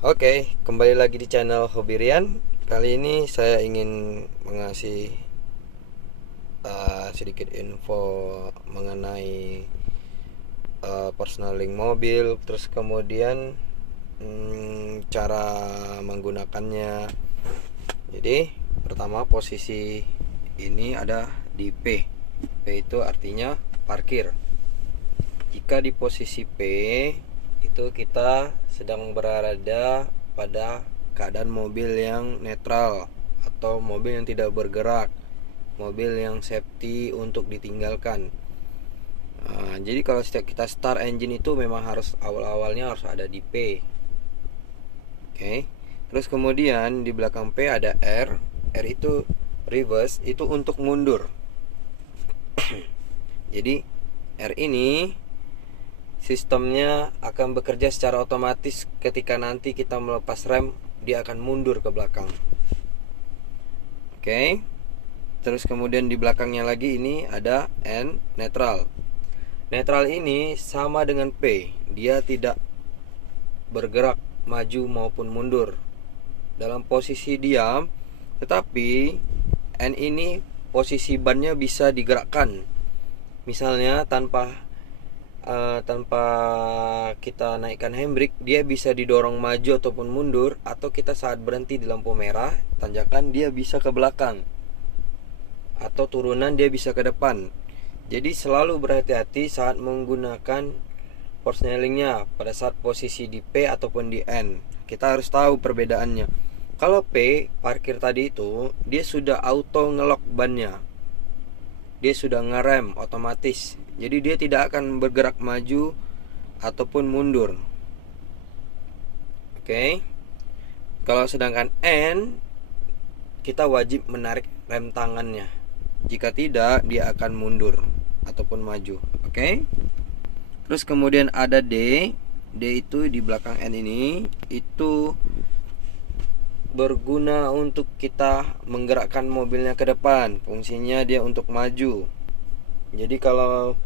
Oke, kembali lagi di channel Hobi Rian. Kali ini saya ingin mengasih sedikit info mengenai personaling mobil, terus kemudian cara menggunakannya. Jadi, pertama posisi ini ada di P. P itu artinya parkir. Jika di posisi P itu kita sedang berada pada keadaan mobil yang netral atau mobil yang tidak bergerak, mobil yang safety untuk ditinggalkan. Jadi kalau setiap kita start engine itu memang harus awal-awalnya harus ada di P. Oke. Terus kemudian di belakang P ada R. R itu reverse, itu untuk mundur. Jadi R ini sistemnya akan bekerja secara otomatis ketika nanti kita melepas rem, dia akan mundur ke belakang. Oke. Terus kemudian di belakangnya lagi ini ada N, netral. Netral ini sama dengan P, dia tidak bergerak maju maupun mundur dalam posisi diam, tetapi N ini posisi bannya bisa digerakkan. Misalnya tanpa kita naikkan handbrake, dia bisa didorong maju ataupun mundur, atau kita saat berhenti di lampu merah tanjakan dia bisa ke belakang, atau turunan dia bisa ke depan. Jadi selalu berhati-hati saat menggunakan persnelingnya pada saat posisi di P ataupun di N. Kita harus tahu perbedaannya. Kalau P, parkir tadi itu, dia sudah auto ngelok bannya, dia sudah ngerem otomatis. Jadi dia tidak akan bergerak maju ataupun mundur. Oke. Kalau sedangkan N, kita wajib menarik rem tangannya. Jika tidak, dia akan mundur ataupun maju. Oke. Terus kemudian ada D. D itu di belakang N ini, itu berguna untuk kita menggerakkan mobilnya ke depan. Fungsinya dia untuk maju. Jadi kalau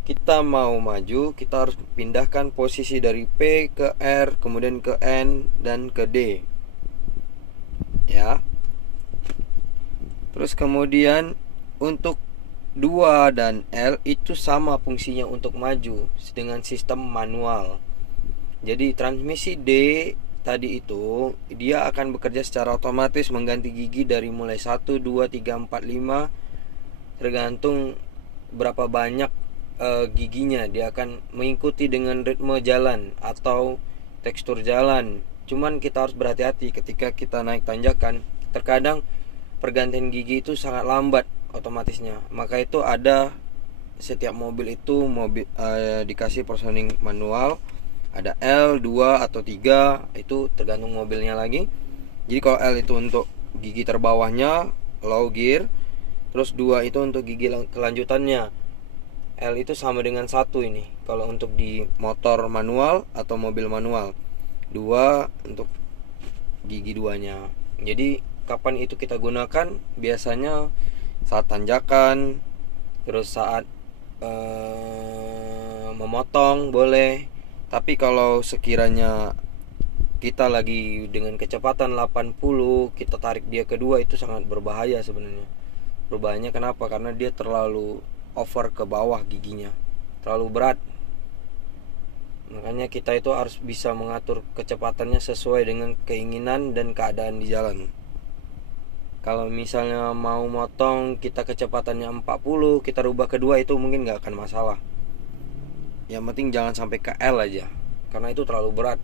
kita mau maju, kita harus pindahkan posisi dari P ke R, kemudian ke N, dan ke D. Ya. Terus kemudian untuk 2 dan L itu sama fungsinya untuk maju dengan sistem manual. Jadi transmisi D tadi itu dia akan bekerja secara otomatis mengganti gigi dari mulai 1, 2, 3, 4, 5 tergantung berapa banyak giginya. Dia akan mengikuti dengan ritme jalan atau tekstur jalan. Cuman kita harus berhati-hati ketika kita naik tanjakan. Terkadang pergantian gigi itu sangat lambat otomatisnya. Maka itu ada setiap mobil itu dikasih positioning manual. Ada L, 2 atau 3, itu tergantung mobilnya lagi. Jadi kalau L itu untuk gigi terbawahnya, low gear. Terus 2 itu untuk gigi kelanjutannya. L itu sama dengan 1 ini kalau untuk di motor manual atau mobil manual. 2 untuk gigi 2-nya. Jadi kapan itu kita gunakan? Biasanya saat tanjakan, terus saat memotong boleh. Tapi kalau sekiranya kita lagi dengan kecepatan 80, kita tarik dia kedua, itu sangat berbahaya sebenarnya. Berbahayanya kenapa? Karena dia terlalu over ke bawah giginya, terlalu berat. Makanya kita itu harus bisa mengatur kecepatannya sesuai dengan keinginan dan keadaan di jalan. Kalau misalnya mau motong kita kecepatannya 40, kita rubah kedua, itu mungkin gak akan masalah. Yang penting jangan sampai ke L aja, karena itu terlalu berat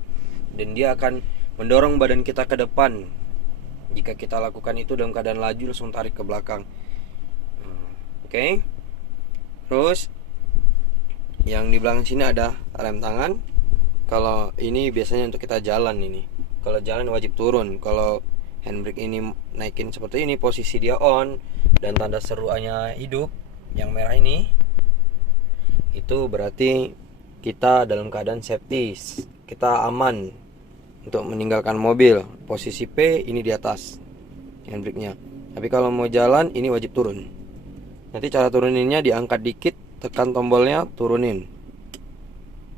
dan dia akan mendorong badan kita ke depan. Jika kita lakukan itu dalam keadaan laju, langsung tarik ke belakang. Oke. Terus yang di belakang sini ada rem tangan. Kalau ini biasanya untuk kita jalan ini. Kalau jalan wajib turun. Kalau handbrake ini naikin seperti ini, posisi dia on dan tanda seruannya hidup yang merah ini, itu berarti kita dalam keadaan safety, kita aman untuk meninggalkan mobil. Posisi P ini di atas handbrake-nya. Tapi kalau mau jalan ini wajib turun. Nanti cara turuninnya diangkat dikit, tekan tombolnya, turunin.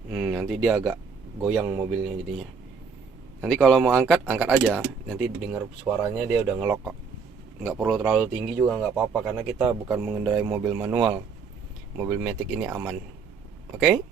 Nanti dia agak goyang mobilnya jadinya. Nanti kalau mau angkat aja, nanti dengar suaranya dia udah ngelok kok. Nggak perlu terlalu tinggi juga nggak apa-apa, karena kita bukan mengendarai mobil manual. Mobil matic ini aman. Oke?